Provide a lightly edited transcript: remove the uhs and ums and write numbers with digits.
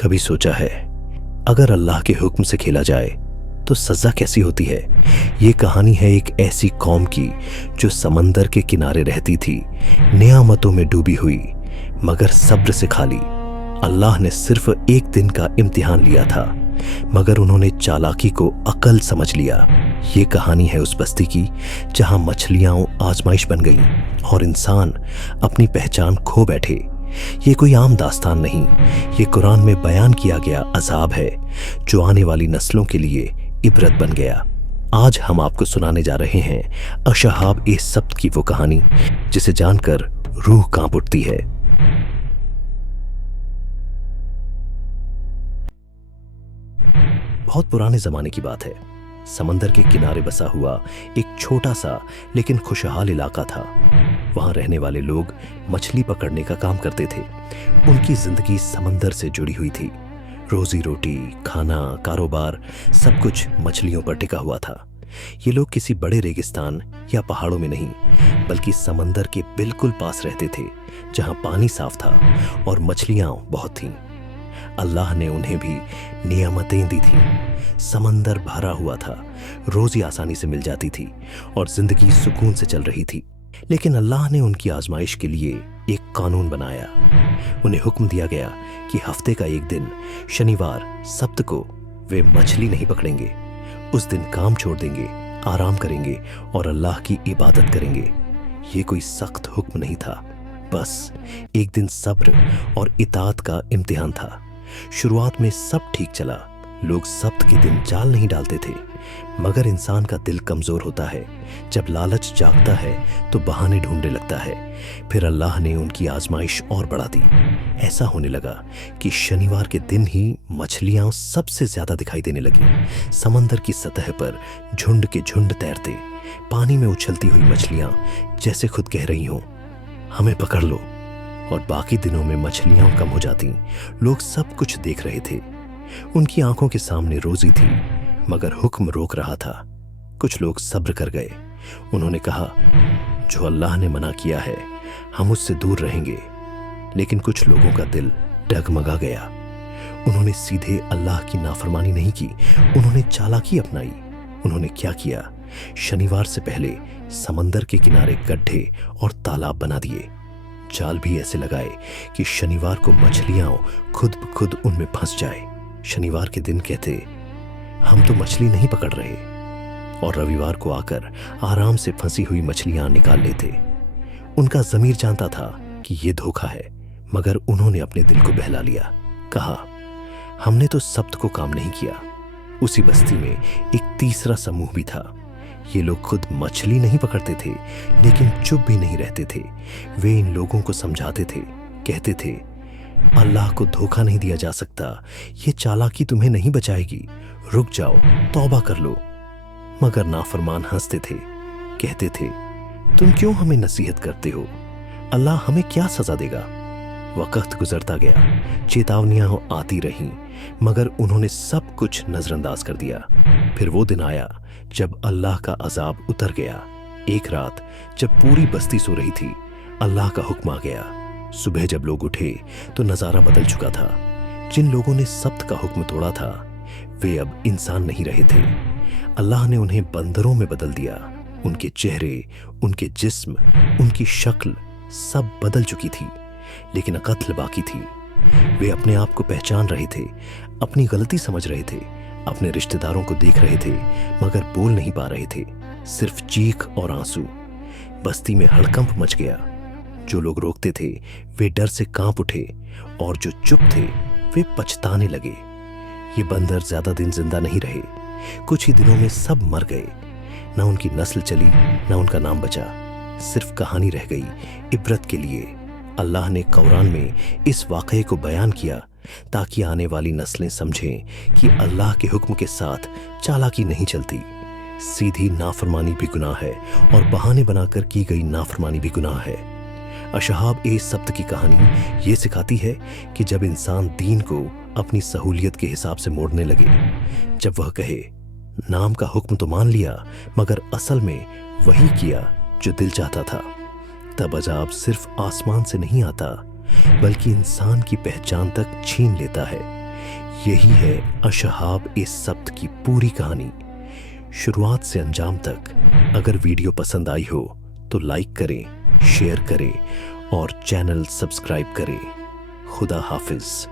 कभी सोचा है अगर अल्लाह के हुक्म से खेला जाए तो सजा कैसी होती है। ये कहानी है एक ऐसी कौम की जो समंदर के किनारे रहती थी, नियामतों में डूबी हुई मगर सब्र से खाली। अल्लाह ने सिर्फ एक दिन का इम्तिहान लिया था मगर उन्होंने चालाकी को अकल समझ लिया। ये कहानी है उस बस्ती की जहां मछलियां आजमाइश बन गईं और इंसान अपनी पहचान खो बैठे। ये कोई आम दास्तान नहीं, ये कुरान में बयान किया गया अजाब है जो आने वाली नस्लों के लिए इबरत बन गया। आज हम आपको सुनाने जा रहे हैं अशहाब ए सब्त की वो कहानी जिसे जानकर रूह कांप उठती है। बहुत पुराने जमाने की बात है। समंदर के किनारे बसा हुआ एक छोटा सा लेकिन खुशहाल इलाका था। वहां रहने वाले लोग मछली पकड़ने का काम करते थे। उनकी जिंदगी समंदर से जुड़ी हुई थी। रोजी रोटी, खाना, कारोबार सब कुछ मछलियों पर टिका हुआ था। ये लोग किसी बड़े रेगिस्तान या पहाड़ों में नहीं बल्कि समंदर के बिल्कुल पास रहते थे जहां पानी साफ था और मछलियां बहुत थीं। अल्लाह ने उन्हें भी नियामतें दी थी। समंदर भरा हुआ था, रोजी आसानी से मिल जाती थी और जिंदगी सुकून से चल रही थी। लेकिन अल्लाह ने उनकी आजमाइश के लिए एक कानून बनाया। उन्हें हुक्म दिया गया कि हफ्ते का एक दिन शनिवार सब्त को वे मछली नहीं पकड़ेंगे। उस दिन काम छोड़ देंगे, आराम करेंगे और अल्लाह की इबादत करेंगे। ये कोई सख्त हुक्म नहीं था, बस एक दिन सब्र और इताअत का इम्तिहान था। शुरुआत में सब ठीक चला, लोग सब्त के दिन जाल नहीं डालते थे। मगर इंसान का दिल कमजोर होता है, जब लालच जागता है तो बहाने ढूंढने लगता है। फिर अल्लाह ने उनकी आजमाइश और बढ़ा दी। ऐसा होने लगा कि शनिवार के दिन ही मछलियां सबसे ज्यादा दिखाई देने लगी। समंदर की सतह पर झुंड के झुंड तैरते, पानी में उछलती हुई मछलियां जैसे खुद कह रही हों, हमें पकड़ लो। और बाकी दिनों में मछलियां कम हो जाती। लोग सब कुछ देख रहे थे। उनकी आंखों के सामने रोजी थी मगर हुक्म रोक रहा था। कुछ लोग सब्र कर गए। उन्होंने कहा, जो अल्लाह ने मना किया है हम उससे दूर रहेंगे। लेकिन कुछ लोगों का दिल डगमगा गया। उन्होंने सीधे अल्लाह की नाफरमानी नहीं की, उन्होंने चालाकी अपनाई। उन्होंने क्या किया, शनिवार से पहले समंदर के किनारे गड्ढे और तालाब बना दिए। जाल भी ऐसे लगाए कि शनिवार को मछलियां खुद ब खुद उनमें फंस जाए। शनिवार के दिन कहते, हम तो मछली नहीं पकड़ रहे, और रविवार को आकर आराम से फंसी हुई मछलियां निकाल लेते। उनका ज़मीर जानता था कि ये धोखा है, मगर उन्होंने अपने दिल को बहला लिया। कहा, हमने तो सब्त को काम नहीं किया। उसी बस्ती में एक तीसरा समूह भी था। ये लोग खुद मछली नहीं पकड़ते थे लेकिन चुप भी नहीं रहते थे। वे इन लोगों को समझाते थे, कहते थे, अल्लाह को धोखा नहीं दिया जा सकता, ये चालाकी तुम्हें नहीं बचाएगी, रुक जाओ, तौबा कर लो। मगर नाफरमान हंसते थे, कहते थे, तुम क्यों हमें नसीहत करते हो, अल्लाह हमें क्या सजा देगा। वक्त गुजरता गया, चेतावनियां आती रहीं मगर उन्होंने सब कुछ नजरअंदाज कर दिया। फिर वो दिन आया जब अल्लाह का अजाब उतर गया। एक रात जब पूरी बस्ती सो रही थी, अल्लाह का हुक्म आ गया। सुबह जब लोग उठे तो नजारा बदल चुका था। जिन लोगों ने सब्त का हुक्म तोड़ा था वे अब इंसान नहीं रहे थे। अल्लाह ने उन्हें बंदरों में बदल दिया। उनके चेहरे, उनके जिस्म, उनकी शक्ल सब बदल चुकी थी, लेकिन अक़ल बाकी थी। वे अपने आप को पहचान रहे थे, अपनी गलती समझ रहे थे, अपने रिश्तेदारों को देख रहे थे मगर बोल नहीं पा रहे थे, सिर्फ चीख और आंसू। बस्ती में हड़कंप मच गया। जो लोग रोकते थे वे डर से कांप उठे और जो चुप थे वे पछताने लगे। ये बंदर ज्यादा दिन जिंदा नहीं रहे। कुछ ही दिनों में सब मर गए। न उनकी नस्ल चली, न उनका नाम बचा। सिर्फ कहानी रह गई इबरत के लिए। अल्लाह ने कुरान में इस वाक़ये को बयान किया ताकि आने वाली नस्लें समझें कि अल्लाह के हुक्म के साथ चालाकी नहीं चलती। सीधी नाफरमानी भी गुनाह है और बहाने बनाकर की गई नाफरमानी भी गुनाह है। अशहाब ए सब्त की कहानी ये सिखाती है कि जब इंसान दीन को अपनी सहूलियत के हिसाब से मोड़ने लगे, जब वह कहे, नाम का हुक्म तो मान लिया मगर असल में वही किया जो दिल चाहता था, तब अजाब सिर्फ आसमान से नहीं आता बल्कि इंसान की पहचान तक छीन लेता है। یہی ہے اشہاب سبت کی پوری کہانی، شروعات سے انجام تک۔ اگر ویڈیو پسند آئی ہو تو لائک کریں، شیئر کریں اور چینل سبسکرائب کریں۔ خدا حافظ۔